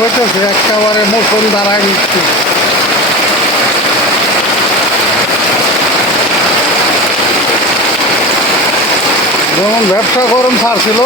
হইতেছে একেবারে মুসল দাঁড়ায় নিচ্ছে যেমন ব্যবসা গরম ছাড়ছিল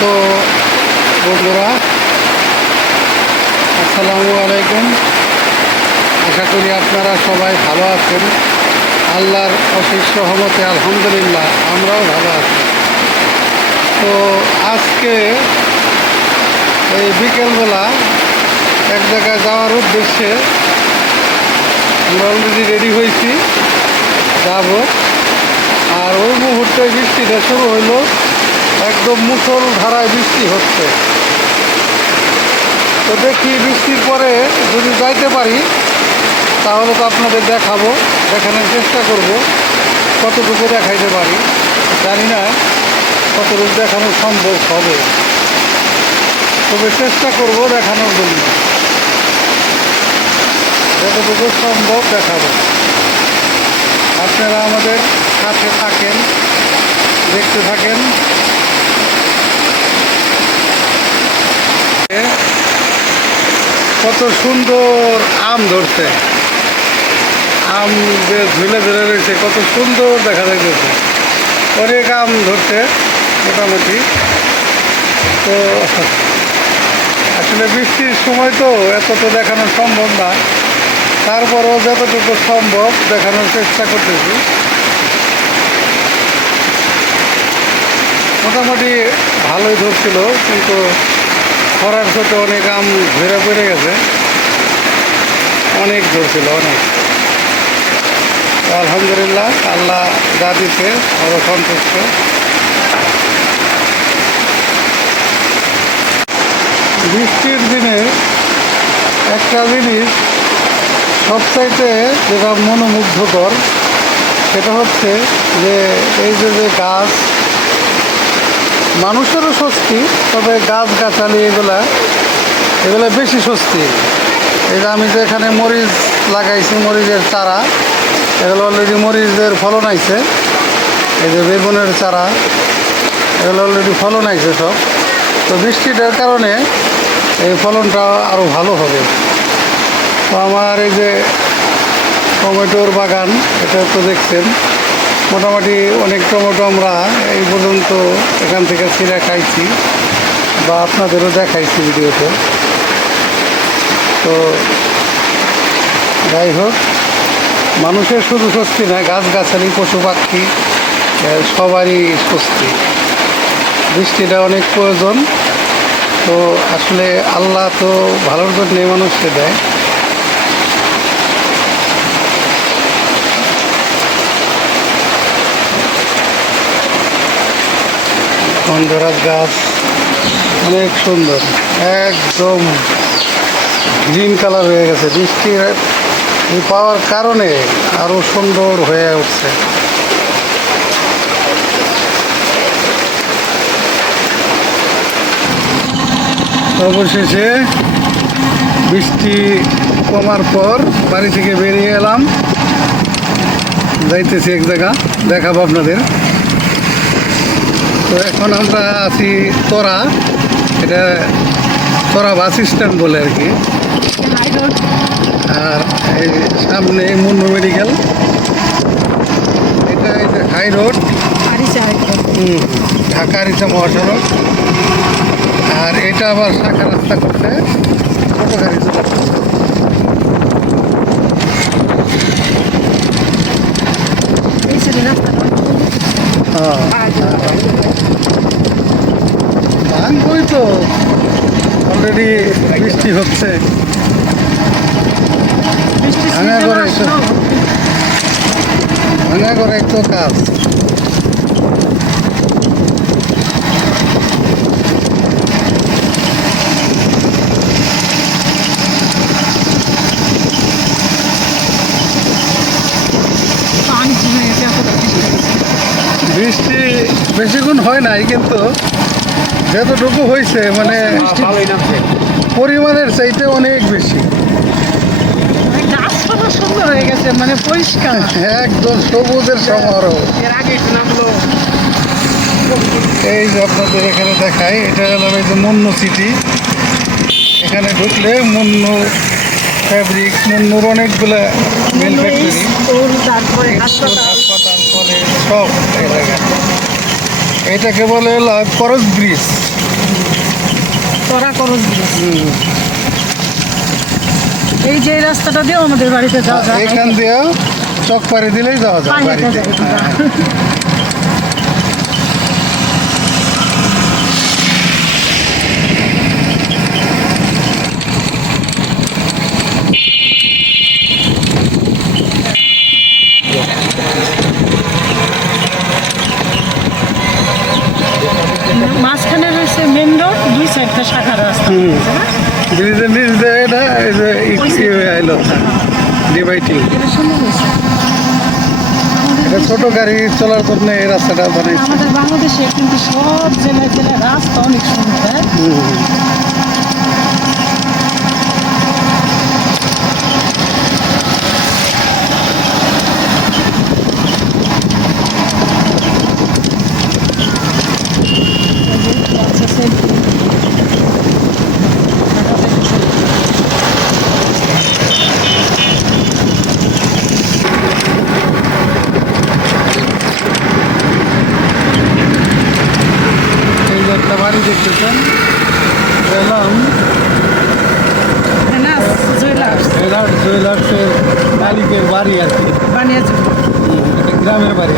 তো বন্ধুরা আসসালামু আলাইকুম আশা করি আপনারা সবাই ভালো আছেন? আল্লাহর অশেষ সহমতে আলহামদুলিল্লাহ, আমরাও ভালো আছি। তো আজকে এই বিকেলবেলা এক জায়গায় যাওয়ার উদ্দেশ্যে আমরা অলরেডি রেডি হয়েছি, যাব। আর ওই মুহূর্তে বৃষ্টিটা শুরু হইল, একদম মুসল ধারায় বৃষ্টি হচ্ছে। তো দেখি বৃষ্টির পরে যদি যাইতে পারি তাহলে তো আপনাদের দেখাবো, দেখানোর চেষ্টা করব, কতটুকু দেখাইতে পারি। জানি না কতটুকু দেখানো সম্ভব হবে। তবে চেষ্টা করব দেখানোর জন্য। যতটুকু সম্ভব দেখাবো। আপনারা আমাদের সাথে থাকেন, দেখতে থাকেন। কত সুন্দর আম ধরছে। আম যে ঝুলে ঝুলে রয়েছে, কত সুন্দর দেখা যাইতেছে। অনেক আম ধরছে, মোটামুটি। তো, আসলে বৃষ্টির সময় তো এত তো দেখানো সম্ভব না। তারপরও যতটুকু সম্ভব দেখানোর চেষ্টা করতেছি। মোটামুটি ভালোই ধরছিল, কিন্তু খরার সাথে অনেক আম ঝরে পড়ে গেছে। অনেক ধরছিল, অনেক। আলহামদুলিল্লাহ, আল্লাহ যা দিতে বড় সন্তুষ্ট। বৃষ্টির দিনে একটা জিনিস সবচাইতে যেটা মনোমুগ্ধকর, সেটা হচ্ছে যে এই যে যে গাছ, মানুষেরও স্বস্তি, তবে গাছ গাছালি এগুলা এগুলা বেশি স্বস্তি। যে আমি যে এখানে মরিচ লাগাইছি, মরিচের চারা এগুলো অলরেডি মরিচের ফলন আইছে। এই যে বেগুনের চারা, এগুলো অলরেডি ফলন আইছে সব। তো বৃষ্টিটার কারণে এই ফলনটা আরও ভালো হবে। তো আমার এই যে টমেটোর বাগান, এটা তো দেখছেন, মোটামুটি অনেক টমেটো আমরা এই পর্যন্ত এখান থেকে ছিঁড়ে খাইছি বা আপনাদেরও দেখাইছি ভিডিওতে। তো যাই হোক মানুষের শুধু স্বস্তি না গাছগাছালি পশু পাখি সবারই স্বস্তি। বৃষ্টিটা অনেক প্রয়োজন। তো আসলে আল্লাহ তো ভালোর জন্যে মানুষকে দেয়। গন্ধরাজ গাছ? অনেক সুন্দর। একদম গ্রিন কালার হয়ে গেছে। বৃষ্টির পাওয়ার কারণে আরও সুন্দর হয়ে উঠছে। অবশেষে বৃষ্টি কমার পর বাড়ি থেকে বেরিয়ে এলাম। যাইতেছি এক জায়গা, দেখাবো আপনাদের। তো এখন আমরা আছি তোরা, এটা তোরা বাস স্ট্যান্ড বলে আর কি। আর এই সামনে মুন্নু মেডিকেল। এটা হাই রোড। ঢাকা রিচা মহাসড়ক। আর এটা আবার শাখা রাস্তা করতে ছোটো গাড়ি ভাঙবই তো। অলরেডি বৃষ্টি হচ্ছে। একটু ভাঙা করে একটু কাজ। বৃষ্টি বেশিক্ষণ হয় নাই কিন্তু যতটুকু হয়েছে মানে পরিমাণের চাইতে অনেক বেশি। গেছে মানে পরিষ্কার। একদম সবুজের সমারোহ। এর আগে নামলো। এই যে আপনাদের এখানে দেখাই এটা হলো এই যে মুন্নু সিটি। এখানে ঢুকলে মুন্নু ফ্যাব্রিক মুন্নুর অনেকগুলো মিল ফ্যাক্টরি হাসপাতাল। কলেজ সব এটাকে বলে হলো করস ব্রিজ। তোরা করস ব্রিজ। এই যে রাস্তাটা দিয়েও আমাদের বাড়িতে যাওয়া যায়। এখান দিয়ে চক পাড়ি দিলেই যাওয়া যায় বাড়িতে যাই, হ্যাঁ। মাঝখানে রয়েছে মেন রোড দুই সাইডটা শাখা রাস্তা হুম। ব্রিজের নিচ দিয়ে এটা এই যে ই- ই হয়ে এলো ডিভাইডিং এটা ছোট গাড়ি চলার জন্য এই রাস্তাটা বানাইছে। আমাদের বাংলাদেশে কিন্তু সব জেলায় জেলায় রাস্তা অনেক সুন্দর হ্যাঁ? হুম। আচ্ছা, সেই- এই যে একটা বাড়ি দেখতেছেন এলাম না, জুয়েলার্স এলার জুয়েলার্সের মালিকের বাড়ি আর কি। বানিয়েছে গ্রামের বাড়ি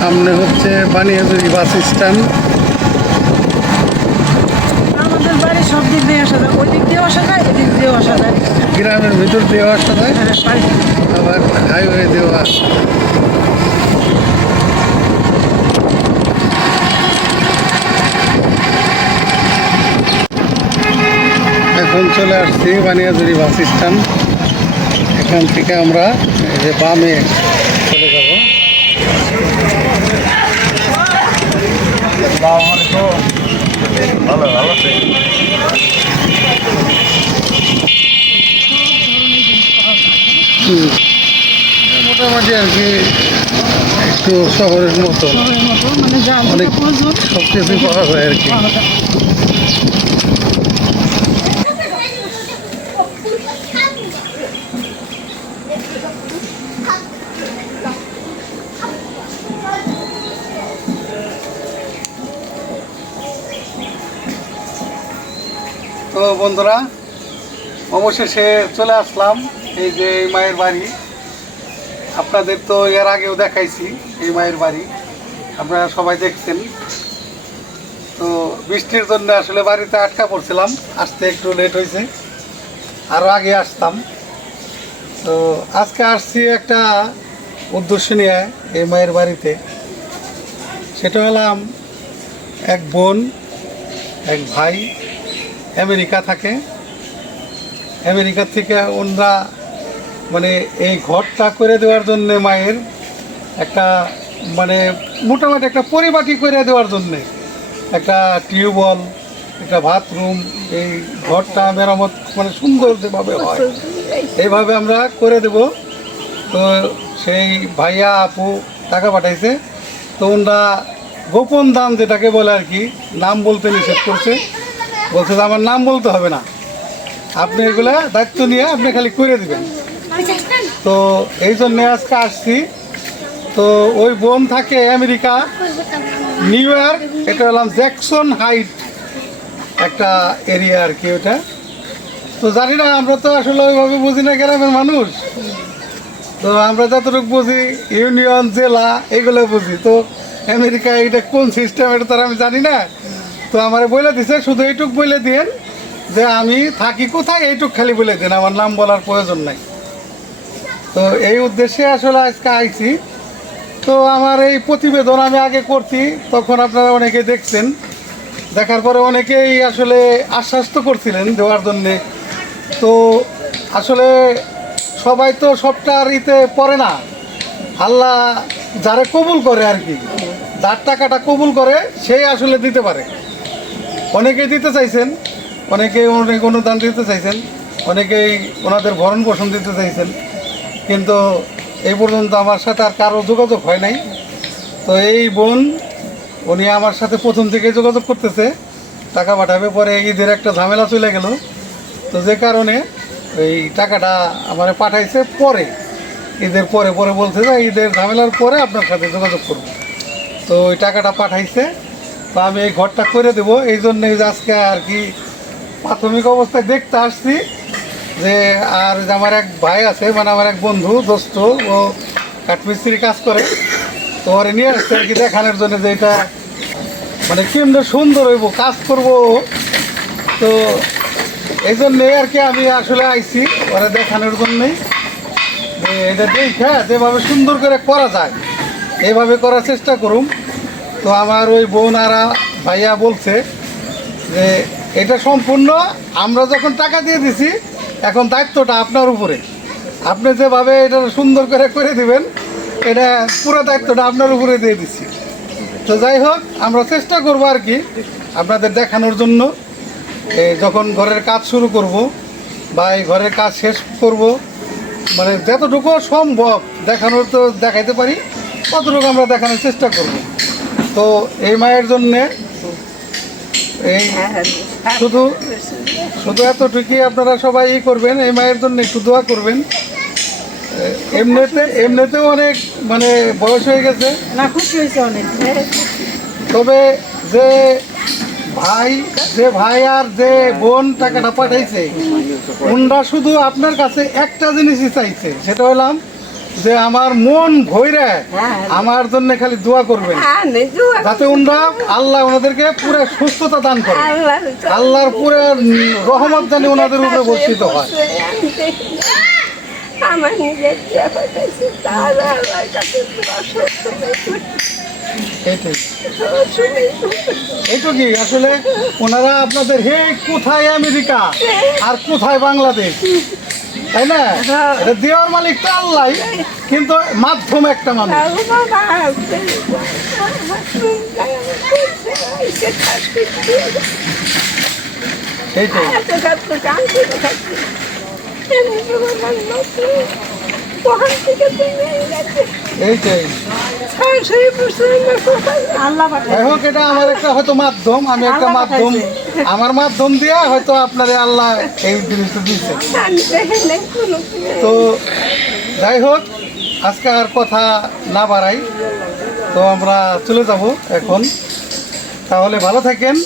সামনে হচ্ছে বানিয়াজুরি বাস স্ট্যান্ড। আমাদের বাড়ি সব দিক দিয়ে আসা যায়। ওই দিক দিয়েও আসা যায় এদিক দিয়েও আসা যায়। গ্রামের ভিতর দিয়ে আসা যায়। হ্যাঁ, আবার হাইওয়ে দিয়েও আসে এখন চলে আসছি বানিয়াজুরি বাস স্ট্যান্ড। এখান থেকে আমরা যে বামে চলে যাব। ভালো মোটামুটি আর কি একটু শহরের মতো। অনেক- সব কিছু পাওয়া যায় আর কি। বন্ধুরা, অবশেষে চলে আসলাম এই যে এই মায়ের বাড়ি। আপনাদের তো এর আগেও দেখাইছি এই মায়ের বাড়ি, আপনারা সবাই দেখছেন। তো বৃষ্টির জন্য আসলে বাড়িতে আটকা পড়ছিলাম, আসতে একটু লেট হয়েছে আরও আগে আসতাম। তো আজকে আসছি একটা উদ্দেশ্য নিয়ে এই মায়ের বাড়িতে। সেটা হলাম এক বোন, এক ভাই আমেরিকা থাকে। আমেরিকা থেকে ওনরা মানে এই ঘরটা করে দেওয়ার জন্যে মায়ের একটা মানে মোটামুটি একটা পরিপাটি করে দেওয়ার জন্যে একটা টিউবওয়েল, একটা বাথরুম, এই ঘরটা মেরামত মানে সুন্দর যেভাবে হয়, এইভাবে আমরা করে দেব। তো সেই ভাইয়া আপু টাকা পাঠাইছে। তো ওনারা গোপন দান যেটাকে বলে আর কি, নাম বলতে নিষেধ করছে। বলছে যে আমার নাম বলতে হবে না। আপনি এগুলো দায়িত্ব নিয়ে আপনি খালি করে দিবেন। তো এই জন্যে আজকে আসছি। তো ওই বোন থাকে আমেরিকা, নিউ ইয়র্ক, এটা হলাম জ্যাকসন হাইট একটা এরিয়া আর কি ওটা। তো জানি না, আমরা তো আসলে ওইভাবে বুঝি না গ্রামের মানুষ। তো আমরা যতটুকু বুঝি, ইউনিয়ন, জেলা, এগুলো বুঝি। তো আমেরিকা এটা কোন সিস্টেম এটা তো আমি জানি না। তো আমার বলে দিছে, শুধু এইটুক বলে দিন যে আমি থাকি কোথায়, এইটুক খালি বলে দিন আমার নাম বলার প্রয়োজন নাই। তো এই উদ্দেশ্যে আসলে আজকে আইছি। তো আমার এই প্রতিবেদন আমি আগে করছি, তখন আপনারা অনেকে দেখছেন। দেখার পরে অনেকেই আসলে আশ্বাস তো করছিলেন দেওয়ার জন্যে। তো আসলে সবাই তো সবটার ইতে পড়ে না। আল্লাহ যারে কবুল করে আর কি, যার টাকাটা কবুল করে সেই আসলে দিতে পারে। অনেকেই দিতে চাইছেন, অনেকেই অনেক অনুদান দিতে চাইছেন, অনেকেই ওনাদের ভরণ পোষণ দিতে চাইছেন। কিন্তু এই পর্যন্ত আমার সাথে আর কারও যোগাযোগ হয় নাই। তো এই বোন, উনি আমার সাথে প্রথম থেকে যোগাযোগ করতেছে। টাকা পাঠাবে পরে ঈদের একটা ঝামেলা চলে গেল। তো যে কারণে এই টাকাটা আমার পাঠাইছে পরে। ঈদের পরে পরে বলছে যে ঈদের ঝামেলার পরে আপনার সাথে যোগাযোগ করব। তো ওই টাকাটা পাঠাইছে। তো আমি এই ঘরটা করে দেবো। এই জন্যই যে আজকে আর কি প্রাথমিক অবস্থায় দেখতে আসছি যে আর যে আমার এক ভাই আছে মানে আমার এক বন্ধু, দোস্ত, ও কাঠমিস্ত্রি কাজ করে। তো ওরে নিয়ে আসছে আর কি দেখানোর জন্য যে এটা মানে কেমনে সুন্দর হইব, কাজ করব তো এই জন্যে আর কি আমি আসলে আইছি ওরা দেখানোর জন্যই। যে এটা দেখা যেভাবে সুন্দর করে করা যায় এইভাবে করার চেষ্টা করুম। তো আমার ওই বোন আর ভাইয়া বলছে যে, এটা সম্পূর্ণ, আমরা যখন টাকা দিয়ে দিছি, এখন দায়িত্বটা আপনার উপরে। আপনি যেভাবে এটা সুন্দর করে করে দিবেন, এটা পুরো দায়িত্বটা আপনার উপরে দিয়ে দিচ্ছি তো যাই হোক, আমরা চেষ্টা করব আর কি আপনাদের দেখানোর জন্য। যখন ঘরের কাজ শুরু করব বা এই ঘরের কাজ শেষ করব মানে যতটুকু সম্ভব দেখানোর তো দেখাইতে পারি, ততটুকু আমরা দেখানোর চেষ্টা করব। তো এই মায়ের জন্যে এই শুধু শুধু এতটুকুই আপনারা সবাই ই করবেন এই মায়ের জন্য একটু দোয়া করবেন। এমনিতে এমনিতেও অনেক মানে বয়স হয়ে গেছে। না খুশি হয়েছে অনেক। তবে যে ভাই যে ভাই আর যে বোন টাকাটা পাঠাইছে উনরা শুধু আপনার কাছে একটা জিনিসই চাইছে সেটা হলাম যে আমার মন ভৈরে আমার জন্য খালি দোয়া করবেন। যাতে উনরা আল্লাহ ওনাদেরকে পুরো সুস্থতা দান করে আল্লাহর পুরো রহমত জানি ওনাদের উপরে বর্ষিত হয়। আমার নিজের এইটুকুই আসলে ওনারা আপনাদের হে কোথায় আমেরিকা? আর কোথায় বাংলাদেশ? তাই না? দেওয়ার মালিক তো আল্লাহ কিন্তু মাধ্যম একটা মানুষ। এইটাই। ওখান থেকে এইটাই। যাই হোক এটা আমার একটা হয়তো মাধ্যম আমি একটা মাধ্যম। আমার মাধ্যম দিয়ে হয়তো আপনারে আল্লাহ এই জিনিসটা দিচ্ছে তো যাই হোক আজকে আর কথা না বাড়াই। তো আমরা চলে যাব এখন। তাহলে ভালো থাকেন।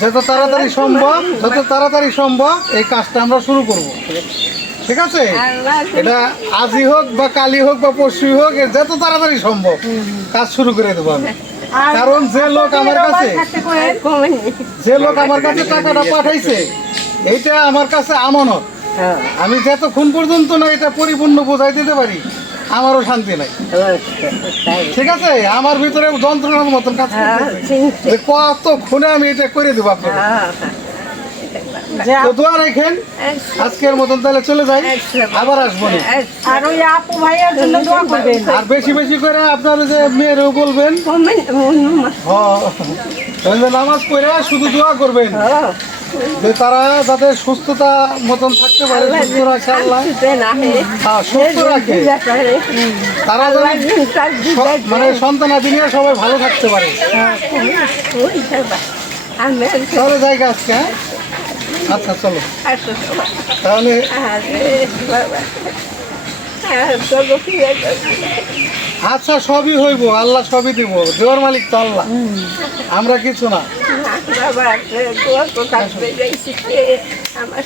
যত তাড়াতাড়ি সম্ভব যত তাড়াতাড়ি সম্ভব এই কাজটা আমরা শুরু করব। ঠিক আছে? এটা আজই হোক বা কালি হোক বা পরশুই হোক যত তাড়াতাড়ি সম্ভব কাজ শুরু করে দেবো আমি। কারণ যে লোক আমার কাছে যে লোক আমার কাছে টাকাটা পাঠাইছে এইটা আমার কাছে আমানত। আমি যতক্ষণ পর্যন্ত না এটা পরিপূর্ণ বোঝাই দিতে পারি আমারও শান্তি নাই। ঠিক আছে? আমার ভিতরে যন্ত্রণার মতন কাজ করতেছে। যে কতক্ষণে আমি এটা করে দেবো আপনাকে যে তো দোয়া রাখেন আজকের মতন তাহলে চলে যাই আবার আসব আর ওই আপু ভাইয়ার জন্য দোয়া করবেন। আর বেশি বেশি করে আপনার যে মেয়েরও বলবেন। নামাজ পড়ে শুধু দোয়া করবেন হ্যাঁ যে তারা যাতে সুস্থতা মতন থাকতে পারে সুস্থ রাখে আল্লাহ। হ্যাঁ, সুস্থ রাখে। তারা মানে সন্তানাদি নিয়ে সবাই ভালো থাকতে পারে। আমি তাহলে জায়গা আজকে হ্যাঁ। আচ্ছা চলো। তাহলে? আচ্ছা সবই হইব আল্লাহ সবই দিব। দেওয়ার মালিক তো আল্লাহ। আমরা কিছু না।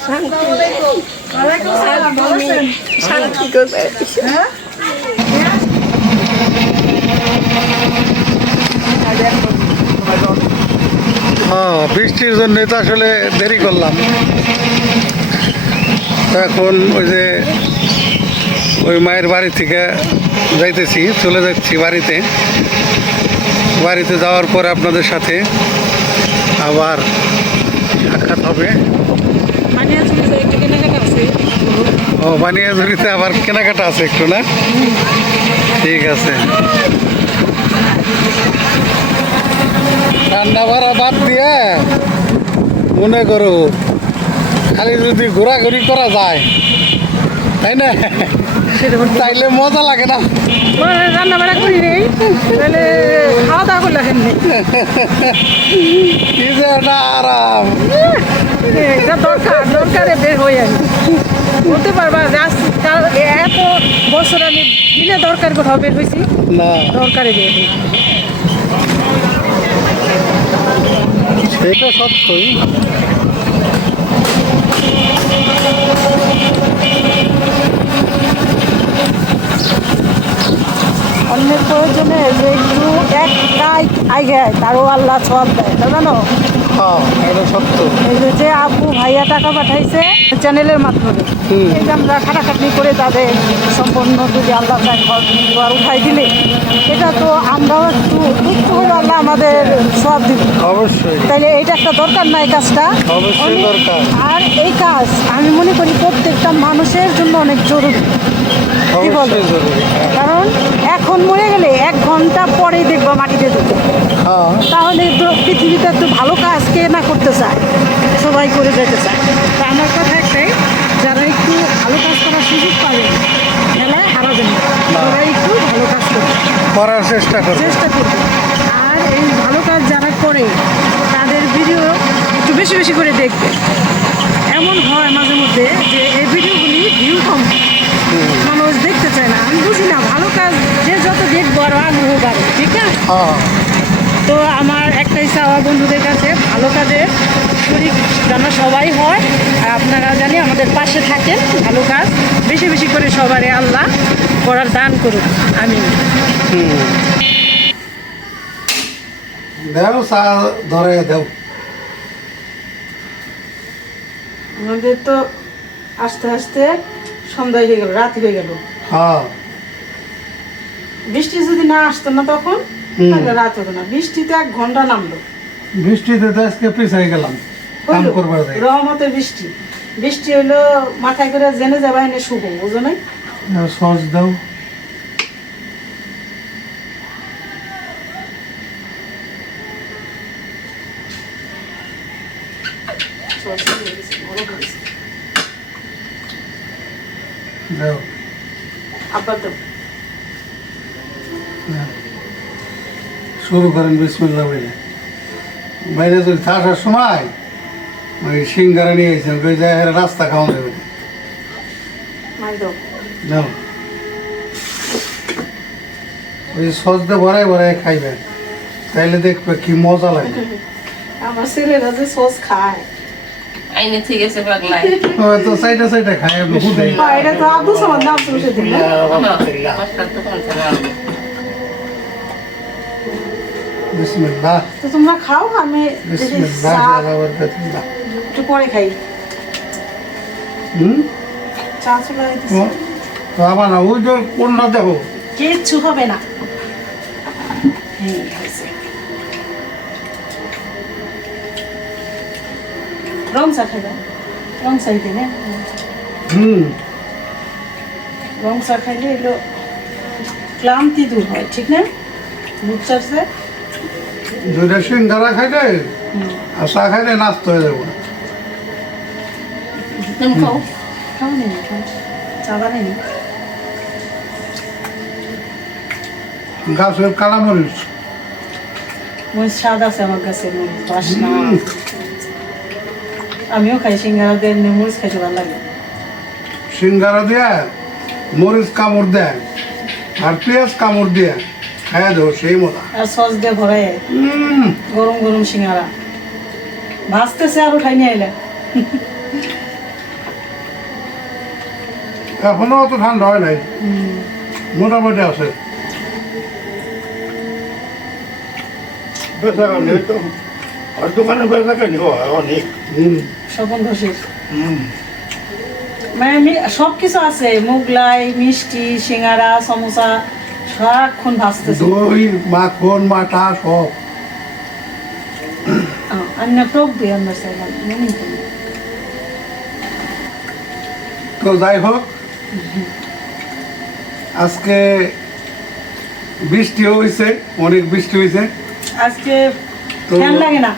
শান্তি ওয়ালাইকুম আসসালাম, ভালো আছেন? শান্তি করবে হ্যাঁ? বৃষ্টির জন্য তো আসলে দেরি করলাম এখন ওই যে ওই মায়ের বাড়ি থেকে যাইতেছি, চলে যাচ্ছি বাড়িতে বাড়িতে যাওয়ার পর আপনাদের সাথে আবার সাক্ষাৎ হবে। ও বানিয়াঝুরিতে আবার কেনাকাটা আছে একটু, না ঠিক আছে রান্না বাড়া বাদ দিয়ে মনে করো খালি যদি ঘোরাঘুরি করা যায় তাই না? তাইলে মজা লাগে না। বলে রান্না বাড়া করি নেই তাহলে খাওয়া দাওয়া করলে কেমনি কি যে একটা আরাম। এটা দরকার দরকারে বের হয়ে আমি। বলতে পারবা যে এত বছর আমি দিনে দরকার কোথাও বের হয়েছি না। দরকারে বের হয়েছি সেটা সত্যই অন্যের প্রয়োজনে যে একটু এক কাই আগে তারও আল্লাহ সব দেয় জানো এটা এই যে যে আপু ভাইয়া টাকা পাঠাইছে চ্যানেলের মাধ্যমে। হুম। এই যে আমরা খাটাখাটনি করে তাদের যদি আল্লাহ চায় ঘর দুয়ার উঠাই দিলে এটা তো আমরাও একটু একটু হলে আল্লাহ আমাদের সব দিবে। অবশ্যই। তাইলে এটা একটা দরকার না এই কাজটা? অবশ্যই দরকার। আর এই কাজ আমি মনে করি প্রত্যেকটা মানুষের জন্য অনেক জরুরি। কি বলো? অবশ্যই জরুরি। হ্যাঁ। কারণ এখন মরে গেলে এক ঘণ্টা পরেই দেখব মাটিতে ঢুকে। হ্যাঁ। তাহলে তো পৃথিবীতে একটু ভালো কাজ কে না করতে চায়? সবাই করে যেতে চায়। তা আমার কথা একটাই যারা একটু ভালো কাজ করার সুযোগ পাবে মেলায় হারাবেন তারা একটু ভালো কাজ করবে করার চেষ্টা করব চেষ্টা করবে আর এই ভালো কাজ যারা করে তাদের ভিডিও একটু বেশি বেশি করে দেখবে। এমন হয় মাঝে মধ্যে যে এই ভিডিওগুলি ভিউ কম। মানুষ দেখতে চায় না। আমি বুঝি না ভালো কাজ যে যত দেখব আরও আগ্রহ বাড়ে ঠিক হ্যাঁ তো আমার একটাই চাওয়া বন্ধুদের কাছে ভালো কাজের শরীর যেন সবাই হয়। আর আপনারা জানি আমাদের পাশে থাকেন ভালো কাজ বেশি বেশি করে সবারে আল্লাহ করার দান করুন আমি দেও চা ধরে দেও। আমাদের তো আস্তে আস্তে সন্ধ্যা হয়ে গেল রাত হয়ে গেল। হ্যাঁ। বৃষ্টি যদি না আসতো না তখন তাহলে রাত হতো না। বৃষ্টিতে এক ঘণ্টা নামলো। বৃষ্টিতে তো আজকে পিছাই গেলাম কাম করবার রহমতের বৃষ্টি। বৃষ্টি হইল মাথায় করে জেনে যাবা এনে শুভ বুঝো নাই? সস দাও দাও আব্বা তো শুরু করেন বিসমুল্লাহ বলে বাইরে যদি আসার সময় ওই সিঙ্গারা নিয়ে এসেছেন ওই জায়গায় রাস্তা খাওয়া যাবে না। মাই দাও দাও ওই সজদে ভরাই ভরাই খাইবেন। তাইলে দেখবে কি মজা লাগে। আমার ছেলেরা যে সস খায়। আইনে ঠিক আছে পাগলাই ও তো সাইডে সাইডে খায় এটা তো আব্দুল সামাদ শুরু সেদিন বিসমিল্লাহ। তো তোমরা খাও আমি একটু পরে খাই। হুম? চা চলে আবার না ওই যে কোনটা দেখো। কিচ্ছু হবে না। রং চা খাইবা? রং চাইতে না? হুম। রং চা খাইলে এলো ক্লান্তি দূর হয় ঠিক না? চার্জে দুইটা সিঙ্গারা খাইলে আর চা খাইলে নাস্তা হয়ে যাব। গাছের কালামরিচ। স্বাদ আছে আমার কাছে। আমিও খাই সিঙ্গারা দিয়ে মরিচ খাইতে ভালো লাগে। সিঙ্গারা দিয়ে মরিচ কামড় দেয় আর পেঁয়াজ কামড় দিয়ে। খাইয়া দেবো সেই আর সস দিয়ে ভরে উম, গরম গরম সিঙ্গারা। ভাজতেছে আর উঠাই নিয়ে আইলে। এখনও অত ঠান্ডা হয় নাই। মোটামুটি আছে। বেচা কেন তো। আর দোকানে বেচা কেন হয় অনেক। স্বপন ঘোষের মানে সব কিছু আছে মোগলাই মিষ্টি সিঙ্গারা সমোসা। সারাক্ষণ ভাজতেছে দই মাখন মাটা সব। টক দিই আমরা চাইলাম তো যাই হোক আজকে বৃষ্টি হয়েছে অনেক বৃষ্টি হয়েছে আজকে ফ্যান লাগে না।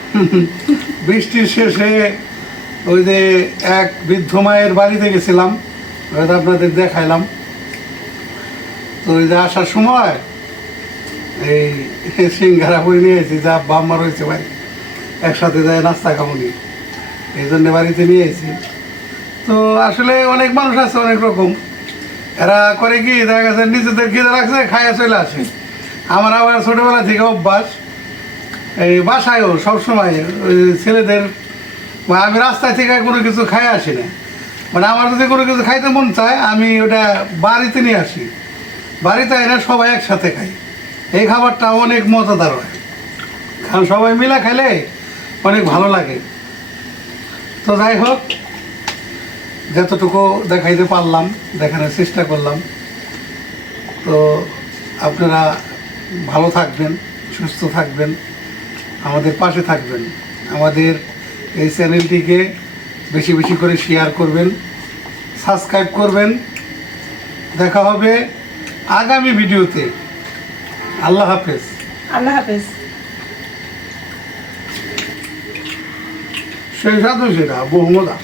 বৃষ্টির শেষে ওই যে এক বৃদ্ধ মায়ের বাড়িতে গেছিলাম হয়তো আপনাদের দেখাইলাম। তো ওই যে আসার সময় এই সিঙ্গারা বই নিয়ে এসেছি যা বাম্মা রয়েছে ভাই। একসাথে যায় নাস্তা খাবনি এই জন্য বাড়িতে নিয়ে এসেছি তো আসলে অনেক মানুষ আছে অনেক রকম। এরা করে কি, দেখা গেছে নিজেদের খিদে রাখছে, খাইয়া চলে আসে। আমার আবার ছোটোবেলা থেকে অভ্যাস, এই বাসায়ও সবসময় ছেলেদের, বা আমি রাস্তায় থেকে কোনো কিছু খাই আসি না। মানে আমার যদি কোনো কিছু খাইতে মন চায়, আমি ওটা বাড়িতে নিয়ে আসি। বাড়িতে এনে সবাই একসাথে খাই। এই খাবারটা অনেক মজাদার হয়। কারণ সবাই মিলে খেলে অনেক ভালো লাগে। তো যাই হোক, যতটুকু দেখাইতে পারলাম, দেখানোর চেষ্টা করলাম। তো আপনারা ভালো থাকবেন, সুস্থ থাকবেন, আমাদের পাশে থাকবেন। আমাদের এই চ্যানেলটিকে বেশি বেশি করে শেয়ার করবেন সাবস্ক্রাইব করবেন। দেখা হবে আগামী ভিডিওতে। আল্লাহ হাফেজ। আল্লাহ হাফেজ। সেই সাধু সেটা বহুমদা